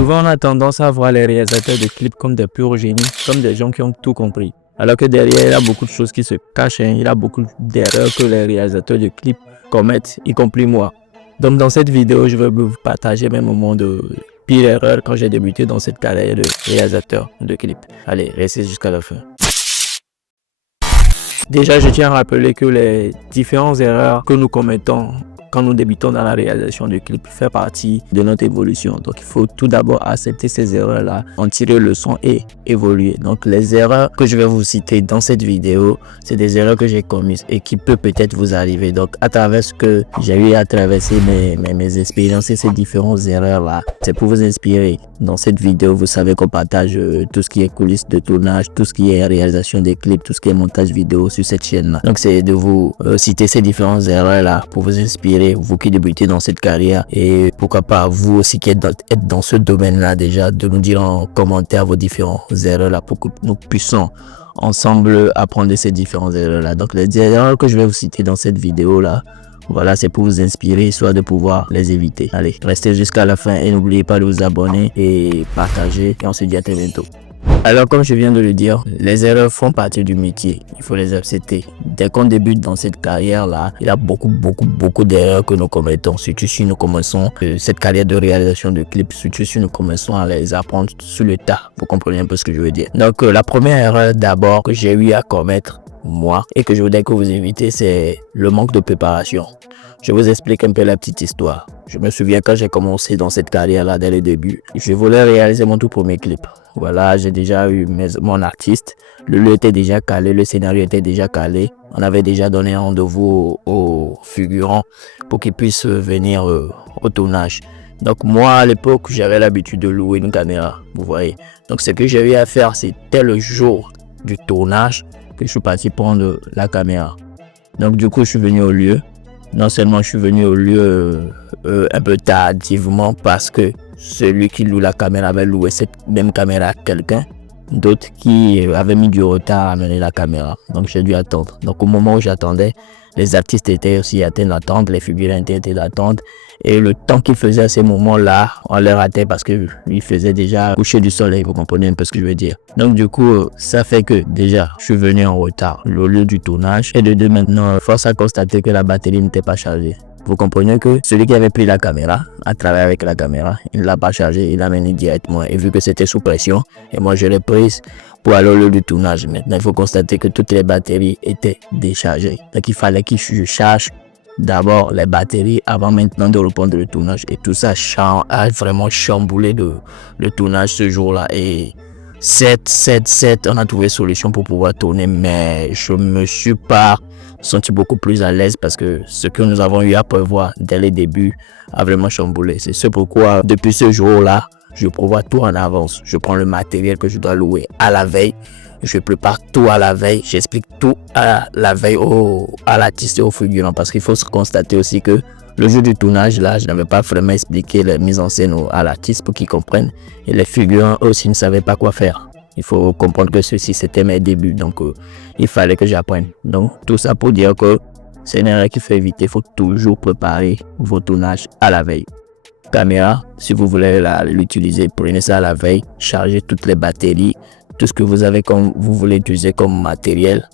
Souvent, on a tendance à voir les réalisateurs de clips comme des purs génies, comme des gens qui ont tout compris. Alors que derrière, il y a beaucoup de choses qui se cachent, il y a beaucoup d'erreurs que les réalisateurs de clips commettent, y compris moi. Donc dans cette vidéo, je vais vous partager mes moments de pire erreur quand j'ai débuté dans cette carrière de réalisateur de clips. Allez, restez jusqu'à la fin. Déjà, je tiens à rappeler que les différentes erreurs que nous commettons quand nous débutons dans la réalisation de clips fait partie de notre évolution. Donc, il faut tout d'abord accepter ces erreurs-là, en tirer le leçon et évoluer. Donc, les erreurs que je vais vous citer dans cette vidéo, c'est des erreurs que j'ai commises et qui peut peut-être vous arriver. Donc, à travers ce que j'ai eu à traverser mes expériences et ces différentes erreurs-là, c'est pour vous inspirer. Dans cette vidéo, vous savez qu'on partage tout ce qui est coulisses de tournage, tout ce qui est réalisation des clips, tout ce qui est montage vidéo sur cette chaîne-là. Donc, c'est de vous citer ces différentes erreurs-là pour vous inspirer, vous qui débutez dans cette carrière, et pourquoi pas vous aussi qui êtes dans ce domaine-là déjà, de nous dire en commentaire vos différentes erreurs-là pour que nous puissions ensemble apprendre de ces différentes erreurs-là. Donc, les erreurs que je vais vous citer dans cette vidéo-là, voilà, c'est pour vous inspirer, histoire de pouvoir les éviter. Allez, restez jusqu'à la fin et n'oubliez pas de vous abonner et partager. Et on se dit à très bientôt. Alors, comme je viens de le dire, les erreurs font partie du métier. Il faut les accepter. Dès qu'on débute dans cette carrière-là, il y a beaucoup d'erreurs que nous commettons. Surtout si nous commençons cette carrière de réalisation de clips, surtout si nous commençons à les apprendre sur le tas. Vous comprenez un peu ce que je veux dire. Donc, la première erreur d'abord que j'ai eu à commettre, moi, et que je voudrais que vous évitez, c'est le manque de préparation. Je vous explique un peu la petite histoire. Je me souviens quand j'ai commencé dans cette carrière-là dès le début, je voulais réaliser mon tout premier clip. Voilà, j'ai déjà eu mon artiste. Le lieu était déjà calé, le scénario était déjà calé. On avait déjà donné un rendez-vous aux figurants pour qu'ils puissent venir au tournage. Donc moi, à l'époque, j'avais l'habitude de louer une caméra, vous voyez. Donc ce que j'ai eu à faire, c'était le jour du tournage que je suis parti prendre la caméra. Donc du coup, je suis venu au lieu. Non seulement je suis venu au lieu un peu tardivement parce que celui qui loue la caméra avait loué cette même caméra à quelqu'un d'autre qui avait mis du retard à amener la caméra. Donc j'ai dû attendre. Donc au moment où j'attendais, les artistes étaient aussi en train d'attendre, les figurants étaient en train d'attendre. Et le temps qu'ils faisaient à ces moments-là, on les ratait parce qu'il faisait déjà coucher du soleil, vous comprenez un peu ce que je veux dire. Donc du coup, ça fait que déjà, je suis venu en retard au lieu du tournage. Et de deux, maintenant, force à constater que la batterie n'était pas chargée. Vous comprenez que celui qui avait pris la caméra, à travers avec la caméra, il ne l'a pas chargée, il l'a amené directement. Et vu que c'était sous pression, et moi je l'ai prise pour aller au lieu du tournage. Maintenant, il faut constater que toutes les batteries étaient déchargées. Donc il fallait que je charge d'abord les batteries avant maintenant de reprendre le tournage. Et tout ça a vraiment chamboulé le tournage ce jour-là. Et 7, on a trouvé solution pour pouvoir tourner, mais je me suis pas senti beaucoup plus à l'aise parce que ce que nous avons eu à prévoir dès le début a vraiment chamboulé. C'est ce pourquoi depuis ce jour-là, je prévois tout en avance. Je prends le matériel que je dois louer à la veille. Je prépare tout à la veille. J'explique tout à la veille à l'artiste et au figurant parce qu'il faut se constater aussi que le jour du tournage, là, je n'avais pas vraiment expliqué la mise en scène à l'artiste pour qu'il comprenne. Et les figurants aussi ne savaient pas quoi faire. Il faut comprendre que ceci, c'était mes débuts. Donc, il fallait que j'apprenne. Donc, tout ça pour dire que c'est une erreur qu'il faut éviter. Il faut toujours préparer vos tournages à la veille. Caméra, si vous voulez l'utiliser, prenez ça à la veille. Chargez toutes les batteries. Tout ce que vous avez comme vous voulez utiliser comme matériel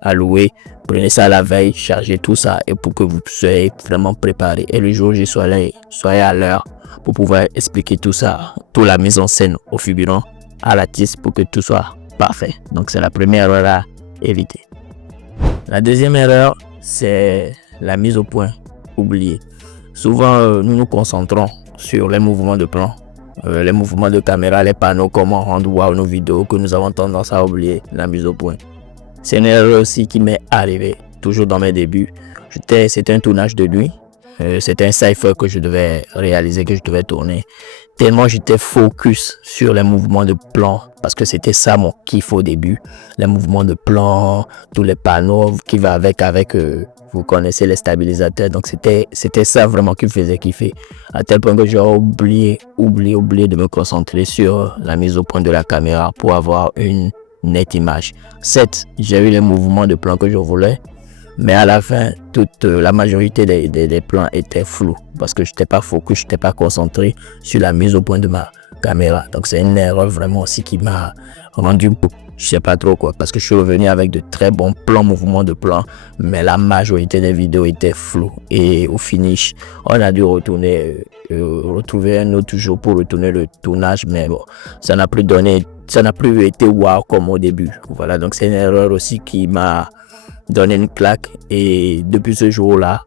à louer. Prenez ça à la veille. Chargez tout ça et pour que vous soyez vraiment préparé. Et le jour où soyez à l'heure pour pouvoir expliquer tout ça, toute la mise en scène aux figurants, à l'artiste pour que tout soit parfait. Donc c'est la première erreur à éviter. La deuxième erreur, c'est la mise au point oubliée. Souvent, nous nous concentrons sur les mouvements de plan, les mouvements de caméra, les panneaux, comment rendre wow nos vidéos, que nous avons tendance à oublier la mise au point. C'est une erreur aussi qui m'est arrivée, toujours dans mes débuts. C'était un tournage de nuit. C'était un cypher que je devais réaliser, que je devais tourner. Tellement j'étais focus sur les mouvements de plan, parce que c'était ça mon kiff au début. Les mouvements de plan, tous les panneaux qui va avec vous connaissez les stabilisateurs. Donc c'était ça vraiment qui me faisait kiffer. À tel point que j'ai oublié de me concentrer sur la mise au point de la caméra pour avoir une nette image. Certes, j'ai eu les mouvements de plan que je voulais, mais à la fin, toute la majorité des plans étaient flous parce que je n'étais pas focus, je n'étais pas concentré sur la mise au point de caméra. Donc c'est une erreur vraiment aussi qui m'a rendu, je sais pas trop quoi, parce que je suis revenu avec de très bons plans, mouvements de plan, mais la majorité des vidéos étaient floues. Et au finish, on a dû retourner, retrouver un autre jour pour retourner le tournage, mais bon, ça n'a plus donné, ça n'a plus été wow comme au début. Voilà, donc c'est une erreur aussi qui m'a donné une claque. Et depuis ce jour-là,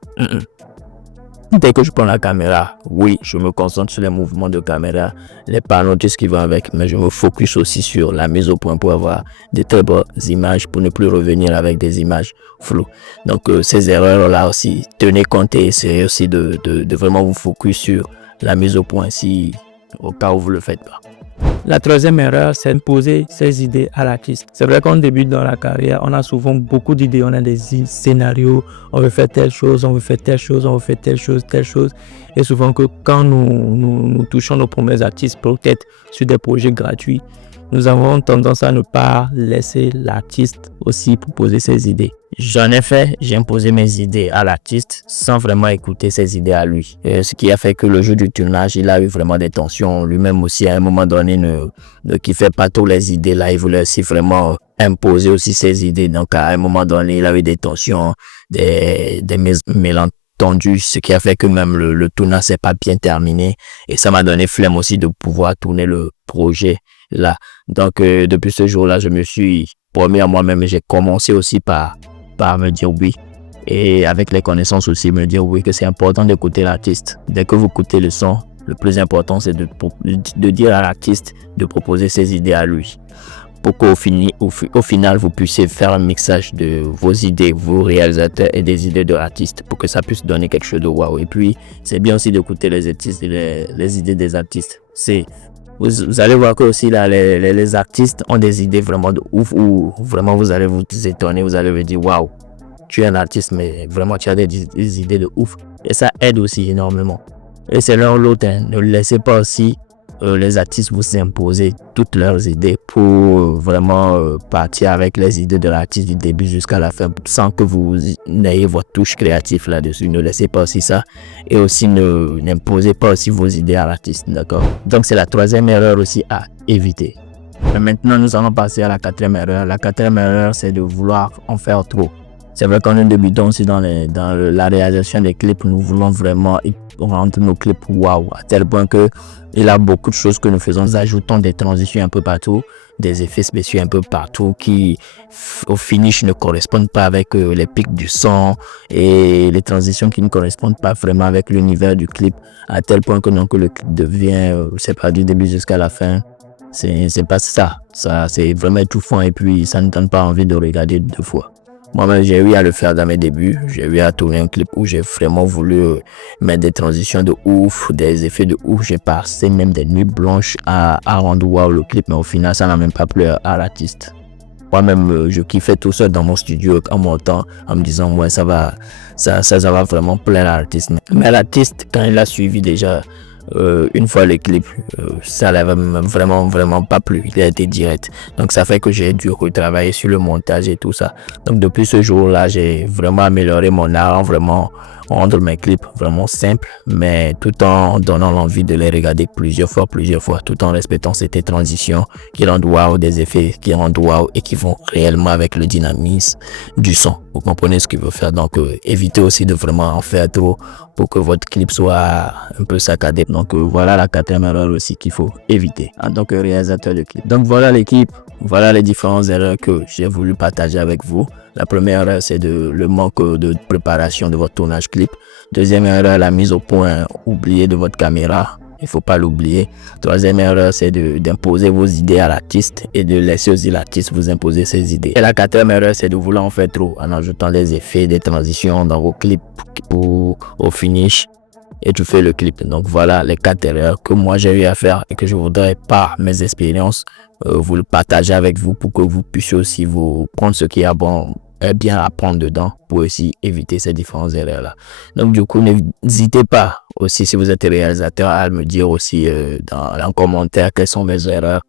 dès que je prends la caméra, oui, je me concentre sur les mouvements de caméra, les panneaux, tout ce qui va avec, mais je me focus aussi sur la mise au point pour avoir de très bonnes images, pour ne plus revenir avec des images floues. Donc ces erreurs-là aussi, tenez compte et essayez aussi de vraiment vous focus sur la mise au point si au cas où vous ne le faites pas. La troisième erreur, c'est de poser ses idées à l'artiste. C'est vrai qu'on débute dans la carrière, on a souvent beaucoup d'idées, on a des scénarios, on veut faire telle chose, on veut faire telle chose, on veut faire telle chose. Et souvent que quand nous touchons nos premiers artistes, peut-être sur des projets gratuits, nous avons tendance à ne pas laisser l'artiste aussi proposer ses idées. J'en ai fait, j'ai imposé mes idées à l'artiste sans vraiment écouter ses idées à lui. Ce qui a fait que le jour du tournage, il a eu vraiment des tensions. Lui-même aussi, à un moment donné, ne kiffait pas trop les idées là. Il voulait aussi vraiment imposer aussi ses idées. Donc, à un moment donné, il a eu des tensions, des mélentendus, ce qui a fait que même le tournage s'est pas bien terminé. Et ça m'a donné flemme aussi de pouvoir tourner le projet là. Donc, depuis ce jour-là, je me suis promis à moi-même, j'ai commencé aussi par me dire oui. Et avec les connaissances aussi, me dire oui, que c'est important d'écouter l'artiste. Dès que vous écoutez le son, le plus important, c'est de dire à l'artiste de proposer ses idées à lui. Pour qu'au final, vous puissiez faire un mixage de vos idées, vos réalisateurs et des idées de l'artiste pour que ça puisse donner quelque chose de waouh. Et puis, c'est bien aussi d'écouter les artistes et les idées des artistes. Vous allez voir que aussi là, les artistes ont des idées vraiment de ouf où vraiment vous allez vous étonner, vous allez vous dire waouh, tu es un artiste mais vraiment tu as des idées de ouf. Et ça aide aussi énormément. Et c'est l'un ou l'autre, hein. Ne laissez pas aussi les artistes vous imposer toutes leurs idées pour vraiment partir avec les idées de l'artiste du début jusqu'à la fin sans que vous n'ayez votre touche créative là-dessus. Ne laissez pas aussi ça et aussi n'imposez pas aussi vos idées à l'artiste, d'accord? Donc c'est la troisième erreur aussi à éviter. Mais maintenant nous allons passer à la quatrième erreur. La quatrième erreur, c'est de vouloir en faire trop. C'est vrai qu'on est débutant aussi dans la réalisation des clips. Nous voulons vraiment rendre nos clips waouh, à tel point que il y a beaucoup de choses que nous faisons. Nous ajoutons des transitions un peu partout, des effets spéciaux un peu partout qui au finish ne correspondent pas avec les pics du son et les transitions qui ne correspondent pas vraiment avec l'univers du clip, à tel point que donc le clip devient, c'est pas du début jusqu'à la fin. C'est pas ça c'est vraiment étouffant et puis ça ne donne pas envie de regarder deux fois. Moi-même, j'ai eu à le faire dans mes débuts. J'ai eu à tourner un clip où j'ai vraiment voulu mettre des transitions de ouf, des effets de ouf. J'ai passé même des nuits blanches à rendre wow le clip, mais au final, ça n'a même pas plu à l'artiste. Moi-même, je kiffais tout seul dans mon studio en montant, en me disant, ouais, ça va vraiment plaire à l'artiste. Mais l'artiste, quand il a suivi déjà une fois le clip, ça l'avait vraiment pas plu. Il a été direct. Donc ça fait que j'ai dû retravailler sur le montage et tout ça. Donc depuis ce jour-là, j'ai vraiment amélioré mon art, vraiment rendre mes clips vraiment simples, mais tout en donnant l'envie de les regarder plusieurs fois, tout en respectant cette transition qui rendent waouh, des effets qui rendent waouh et qui vont réellement avec le dynamisme du son. Vous comprenez ce qu'il veut faire. Donc évitez aussi de vraiment en faire trop pour que votre clip soit un peu saccadé. Donc voilà la quatrième erreur aussi qu'il faut éviter en tant que réalisateur de clip. Donc voilà l'équipe, voilà les différentes erreurs que j'ai voulu partager avec vous. La première erreur, c'est le manque de préparation de votre tournage clip. Deuxième erreur, la mise au point oubliée de votre caméra. Il ne faut pas l'oublier. Troisième erreur, c'est d'imposer vos idées à l'artiste et de laisser aussi l'artiste vous imposer ses idées. Et la quatrième erreur, c'est de vouloir en faire trop en ajoutant des effets, des transitions dans vos clips au finish. Et tu fais le clip. Donc voilà les 4 erreurs que moi j'ai eu à faire et que je voudrais par mes expériences vous le partager avec vous pour que vous puissiez aussi vous prendre ce qui est bon et bien apprendre dedans pour aussi éviter ces différentes erreurs là. Donc du coup n'hésitez pas aussi si vous êtes réalisateur à me dire aussi en commentaire quelles sont mes erreurs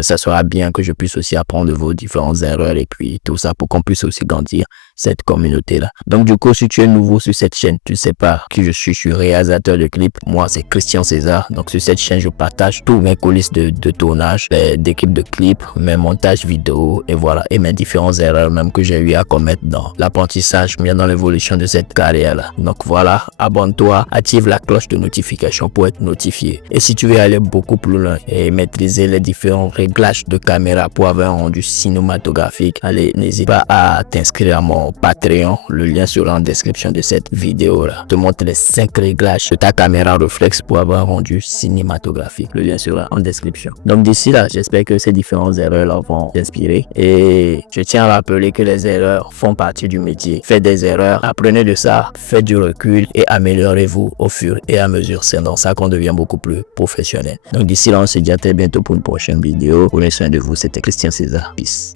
ça sera bien que je puisse aussi apprendre de vos différentes erreurs et puis tout ça pour qu'on puisse aussi grandir cette communauté-là. Donc du coup, si tu es nouveau sur cette chaîne, tu sais pas qui je suis réalisateur de clips. Moi, c'est Christian César. Donc sur cette chaîne, je partage tous mes coulisses de tournage, d'équipe de clips, mes montages vidéo et voilà, et mes différentes erreurs même que j'ai eu à commettre dans l'apprentissage, bien dans l'évolution de cette carrière-là. Donc voilà, abonne-toi, active la cloche de notification pour être notifié. Et si tu veux aller beaucoup plus loin et maîtriser les différents réglages de caméra pour avoir un rendu cinématographique, allez, n'hésite pas à t'inscrire à mon Patreon. Le lien sera en description de cette vidéo-là. Je te montre les 5 réglages de ta caméra réflexe pour avoir un rendu cinématographique. Le lien sera en description. Donc d'ici là, j'espère que ces différentes erreurs-là vont t'inspirer. Et je tiens à rappeler que les erreurs font partie du métier. Faites des erreurs, apprenez de ça, faites du recul et améliorez-vous au fur et à mesure. C'est dans ça qu'on devient beaucoup plus professionnel. Donc d'ici là, on se dit à très bientôt pour une prochaine vidéo. Prenez soin de vous. C'était Christian César. Peace.